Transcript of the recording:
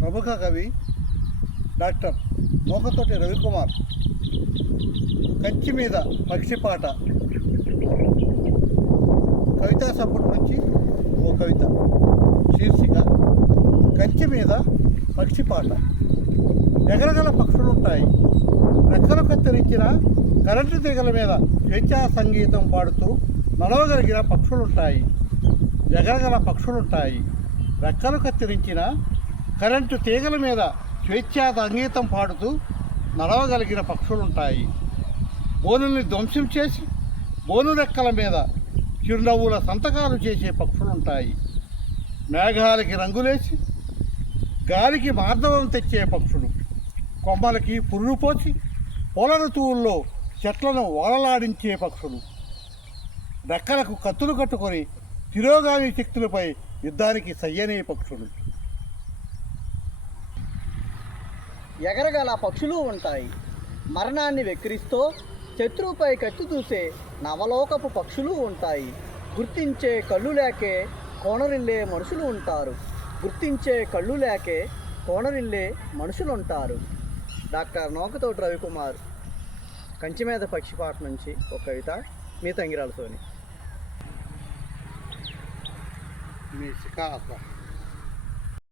ప్రముఖ కవి డాక్టర్ మోకతోటి రవికుమార్ కంచి మీద పక్షిపాట కవితా సంపుటి నుంచి ఓ కవిత శీర్షిక కంచి మీద పక్షిపాట. ఎగరగల పక్షులుంటాయి, రెక్కలు కత్తిరించిన కరెంటు తీగల మీద స్వేచ్ఛా సంగీతం పాడుతూ నడవగలిగిన పక్షులుంటాయి. ఎగరగల పక్షులుంటాయి, రెక్కలు కత్తిరించిన కరెంటు తీగల మీద స్వేచ్ఛా సంగీతం పాడుతూ నడవగలిగిన పక్షులుంటాయి. బోనుల్ని ధ్వంసం చేసి బోను రెక్కల మీద చిరునవ్వుల సంతకాలు చేసే పక్షులుంటాయి. మేఘాలకి రంగులేసి గాలికి మార్దవం తెచ్చే పక్షులు, కొమ్మలకి పురుగు పోసి పొల ఋతువుల్లో చెట్లను ఓలలాడించే పక్షులు, రెక్కలకు కత్తులు కట్టుకొని తిరోగామి శక్తులపై యుద్ధానికి సయ్యనే పక్షులు. ఎగరగల పక్షులు ఉంటాయి, మరణాన్ని వెక్కిరిస్తూ శత్రువుపై కత్తి దూసే నవలోకపు పక్షులు ఉంటాయి. గుర్తించే కళ్ళు లేకే కోనరిల్లే మనుషులు ఉంటారు. గుర్తించే కళ్ళు లేకే కోనరిల్లే మనుషులు ఉంటారు. డాక్టర్ నోకతోటి రవికుమార్, కంచి మీద పక్షిపాట నుంచి ఒక కవిత. మీ తంగిరాల సోని. మీ శిఖా